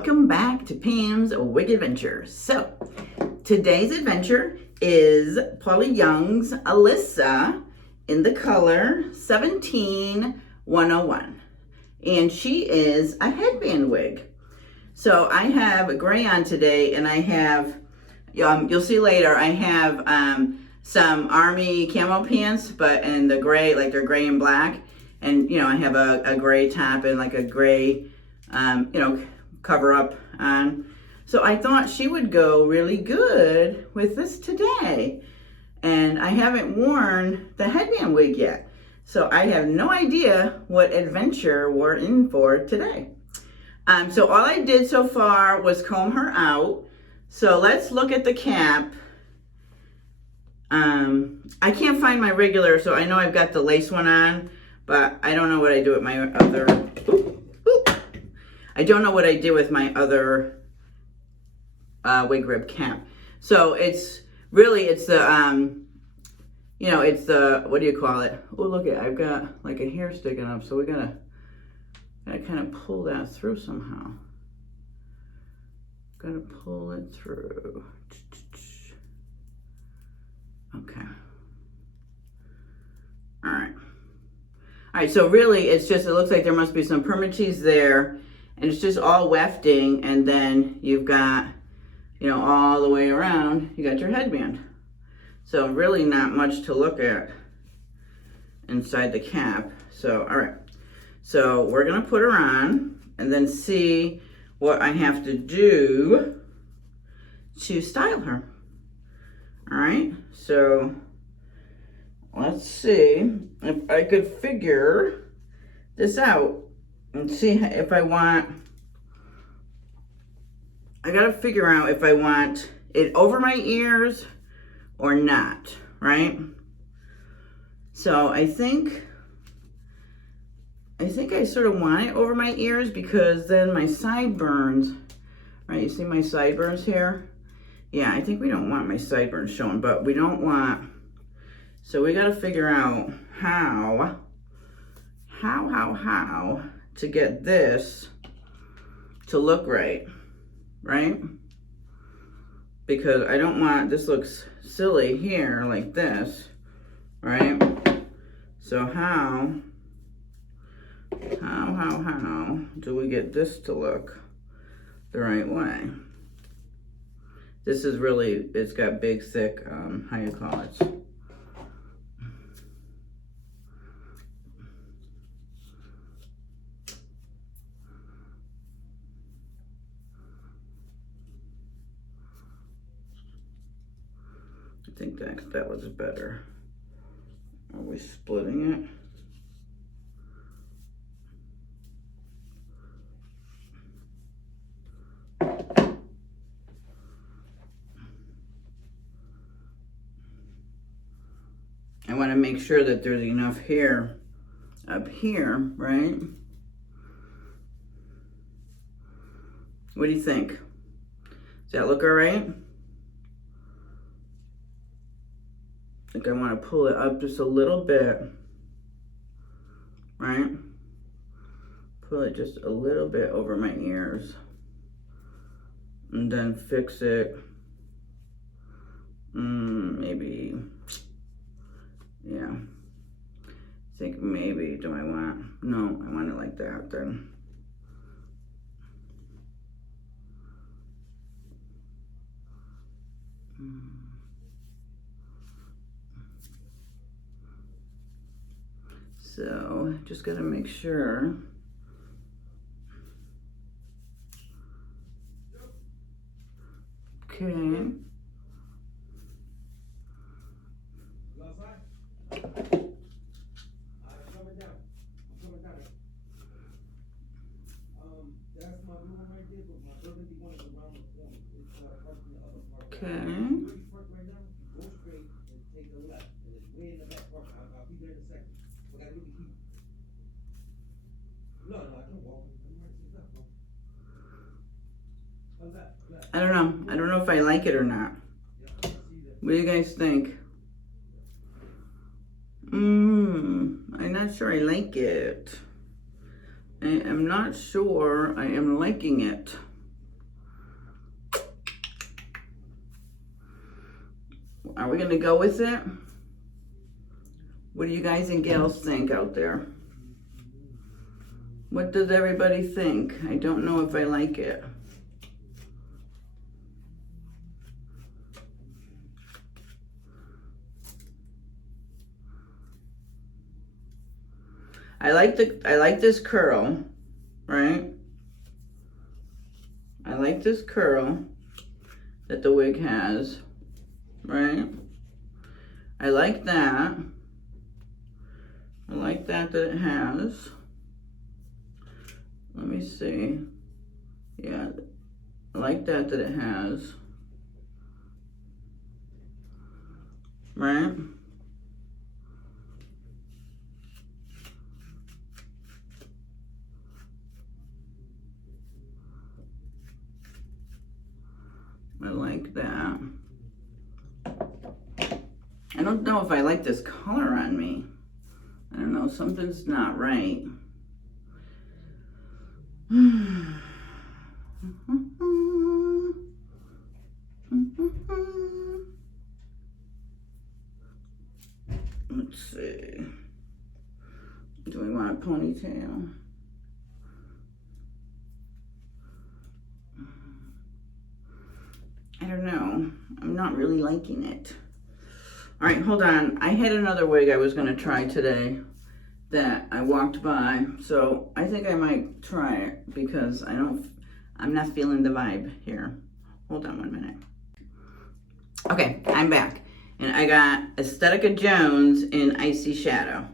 welcome back to Pam's Wig Adventure. So, today's adventure is Paula Young's Alyssa in the color 17101. And she is a headband wig. So, I have gray on today, and I have, you'll see later, I have some army camo pants, but in the gray, like they're gray and black. And, I have a gray top and like a gray, cover up on. So I thought she would go really good with this today. And I haven't worn the headband wig yet. So I have no idea what adventure we're in for today. So all I did so far was comb her out. So let's look at the cap. I can't find my regular, so I know I've got the lace one on, but I don't know what I do with my other, I don't know what I did with my other wig rib cap. So it's really, it's the, it's the, what do you call it? Oh, look at, I've got like a hair sticking up, so we gotta kind of pull that through somehow. Gotta pull it through. Okay. All right. All right, so really it's just, it looks like there must be some permatease there, and it's just all wefting, and then you've got, all the way around, you got your headband. So really not much to look at inside the cap. So, all right. So we're gonna put her on and then see what I have to do to style her. All right, so let's see if I could figure this out and see if I want, I gotta figure out if I want it over my ears or not, right? So I think I sort of want it over my ears, because then my sideburns, right? You see my sideburns here? Yeah, I think we don't want my sideburns showing, but we don't want, so we got to figure out how to get this to look right? Because I don't want, this looks silly here like this, right? So how do we get this to look the right way? This is really, it's got big, thick, how you call it? I think that was better. Are we splitting it? I want to make sure that there's enough hair up here, right? What do you think? Does that look all right? I think I want to pull it up just a little bit, right? Pull it just a little bit over my ears, and then fix it. Maybe. Yeah, I think maybe, do I want, no, I want it like that then. So, just gotta make sure. Okay. Okay. I don't know. I don't know if I like it or not. What do you guys think? I'm not sure I like it. I am not sure I am liking it. Are we gonna go with it? What do you guys and gals think out there? What does everybody think? I don't know if I like it. I like this curl, right? I like this curl that the wig has, right? I like that. I like that it has. Let me see. Yeah, I like that it has. Right? I like that. I don't know if I like this color on me. I don't know, something's not right. Let's see. Do we want a ponytail? I don't know. I'm not really liking it. All right, hold on. I had another wig I was gonna try today that I walked by. So I think I might try it because I'm not feeling the vibe here. Hold on 1 minute. Okay, I'm back. And I got Estectica Jones in Icy Shadow.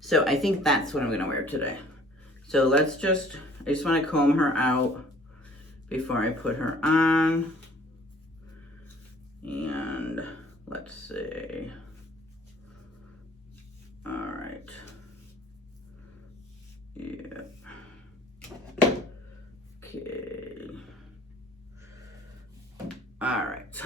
So I think that's what I'm gonna wear today. So I just wanna comb her out before I put her on. And let's see. All right. Yeah. Okay. All right.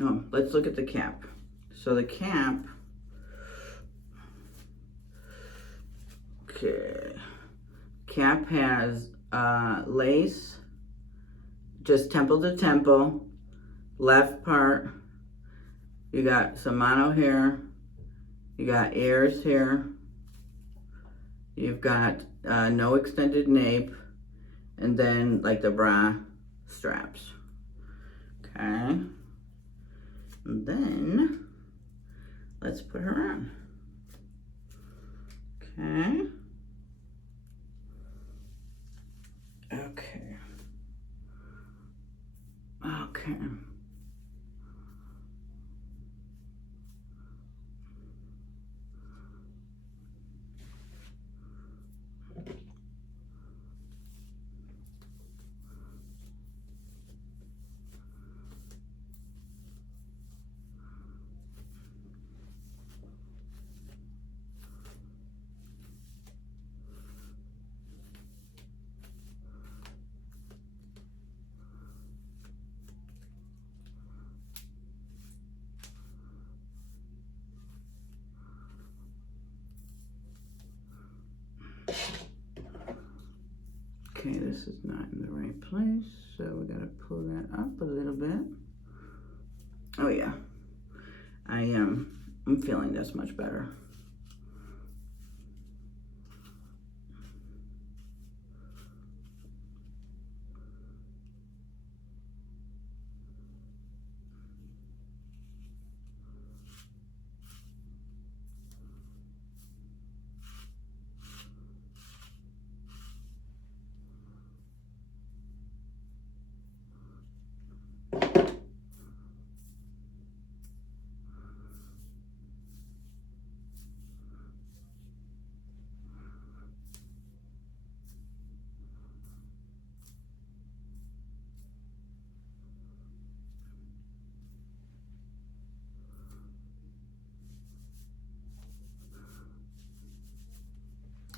Oh, let's look at the cap. So the cap, okay, cap has lace, just temple to temple, left part, you got some mono hair, you got ears here, you've got no extended nape, and then like the bra straps, okay? And then let's put her on. Okay. Okay. Okay. Okay, this is not in the right place, so we gotta pull that up a little bit. Oh yeah, I'm feeling this much better.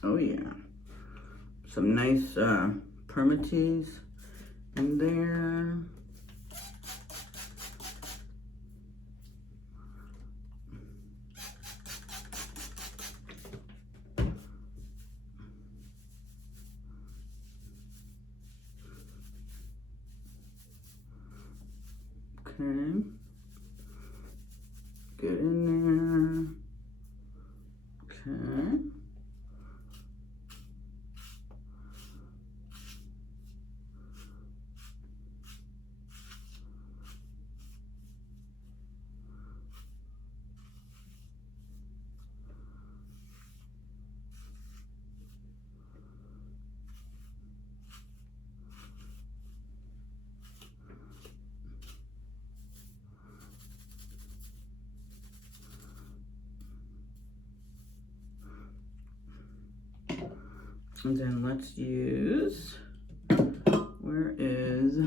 Oh yeah. some nice permatease in there. Okay. Get in there. Okay. And then let's use, where is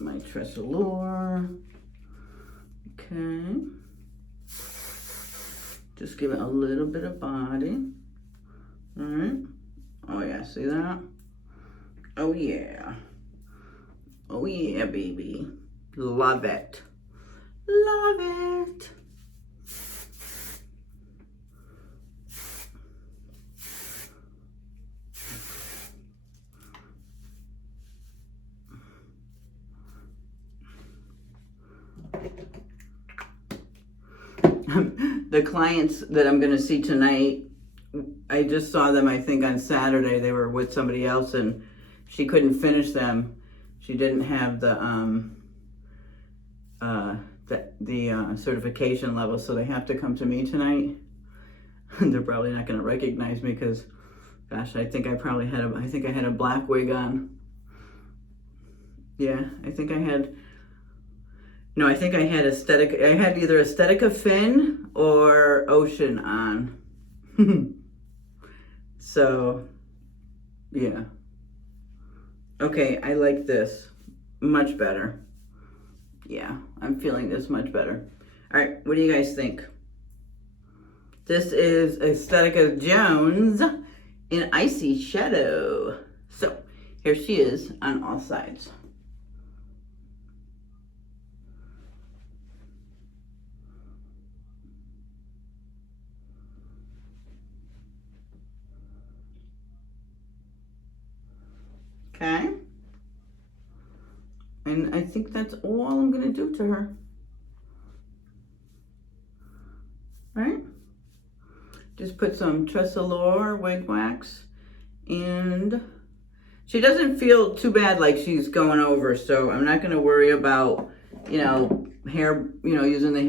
my Tressolure? Okay. Just give it a little bit of body. All right. Oh yeah, see that? Oh yeah. Oh yeah, baby. Love it. Love it. The clients that I'm going to see tonight, I just saw them, I think, on Saturday. They were with somebody else, and she couldn't finish them. She didn't have the certification level, so they have to come to me tonight. They're probably not going to recognize me because, gosh, I think I had a black wig on. Yeah, I think I had Estetica. I had either Estetica Fin or Ocean on. So, yeah. Okay, I like this much better. Yeah, I'm feeling this much better. All right, what do you guys think? This is Estectica Jones in Icy Shadow. So, here she is on all sides. Okay, and I think that's all I'm gonna do to her. All right, just put some Tressolure wig wax, and she doesn't feel too bad like she's going over, so I'm not gonna worry about, hair, using the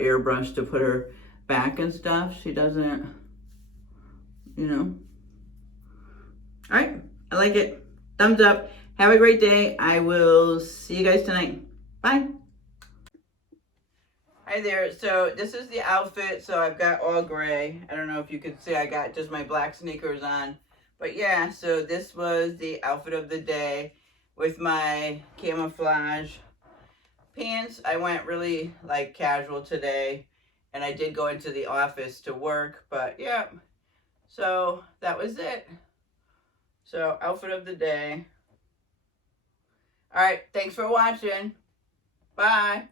airbrush to put her back and stuff. She doesn't, All right, I like it. Thumbs up. Have a great day. I will see you guys tonight. Bye. Hi there. So this is the outfit. So I've got all gray. I don't know if you can see. I got just my black sneakers on. But yeah, so this was the outfit of the day with my camouflage pants. I went really casual today. And I did go into the office to work. But yeah, so that was it. So, outfit of the day. All right, thanks for watching. Bye.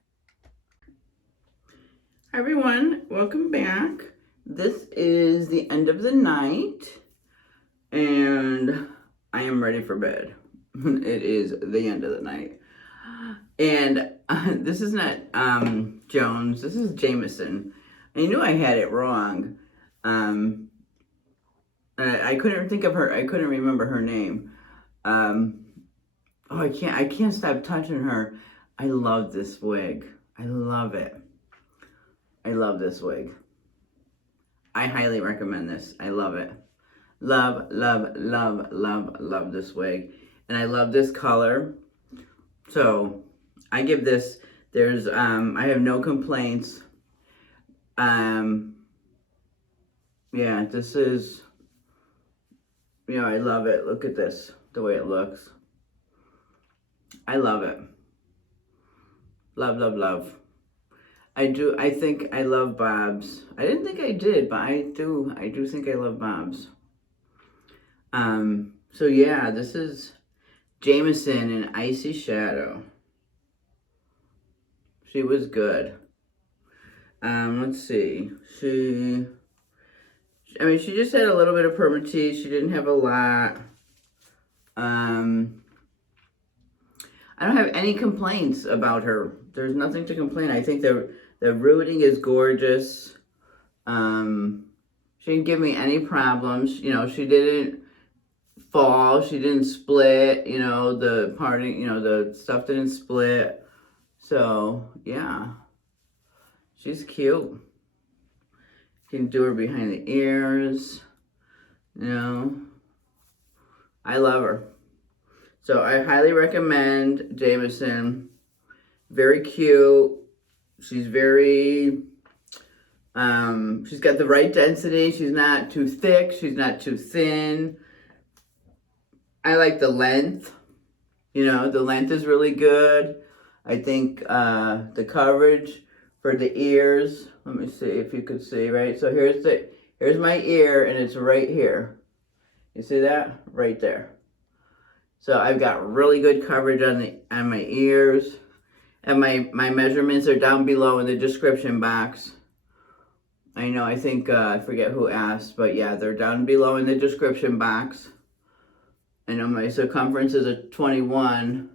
Hi, everyone. Welcome back. This is the end of the night, and I am ready for bed. It is the end of the night. And this is not Jones. This is Jamison. I knew I had it wrong. I couldn't think of her. I couldn't remember her name. I can't stop touching her. I love this wig. I love it. I love this wig. I highly recommend this. I love it. Love, love, love, love, love this wig. And I love this color. So I give this, I have no complaints. Yeah, this is, I love it. Look at this, the way it looks. I love it. Love, love, love. I think I love bobs. I didn't think I did, but I do think I love bobs. So yeah, this is Jamison in Icy Shadow. She was good. Let's see. She just had a little bit of permatease. She didn't have a lot. I don't have any complaints about her. There's nothing to complain. I think the rooting is gorgeous. She didn't give me any problems. You know, she didn't fall. She didn't split. You know, the parting, you know, the stuff didn't split. So, yeah. She's cute. You can do her behind the ears. You know. I love her. So I highly recommend Jamison. Very cute. She's very, she's got the right density. She's not too thick. She's not too thin. I like the length. You know, the length is really good. I think the coverage for the ears. Let me see if you could see, right? So here's my ear, and it's right here. You see that? Right there. So I've got really good coverage on my ears. And my measurements are down below in the description box. I know, I think, I forget who asked, but yeah, they're down below in the description box. I know my circumference is a 21,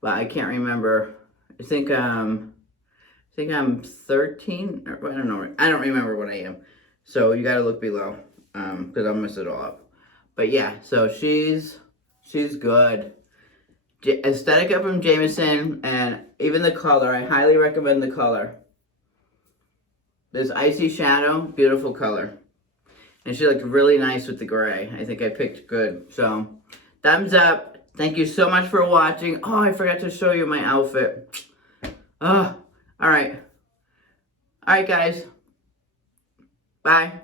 but I can't remember. I think I'm 13, or I don't know. I don't remember what I am. So you gotta look below, because I'll mess it all up. But yeah, so she's good. Estetica from Jamison, and even the color, I highly recommend the color. This Icy Shadow, beautiful color. And she looked really nice with the gray. I think I picked good. So, thumbs up. Thank you so much for watching. Oh, I forgot to show you my outfit. Oh, all right. All right, guys. Bye.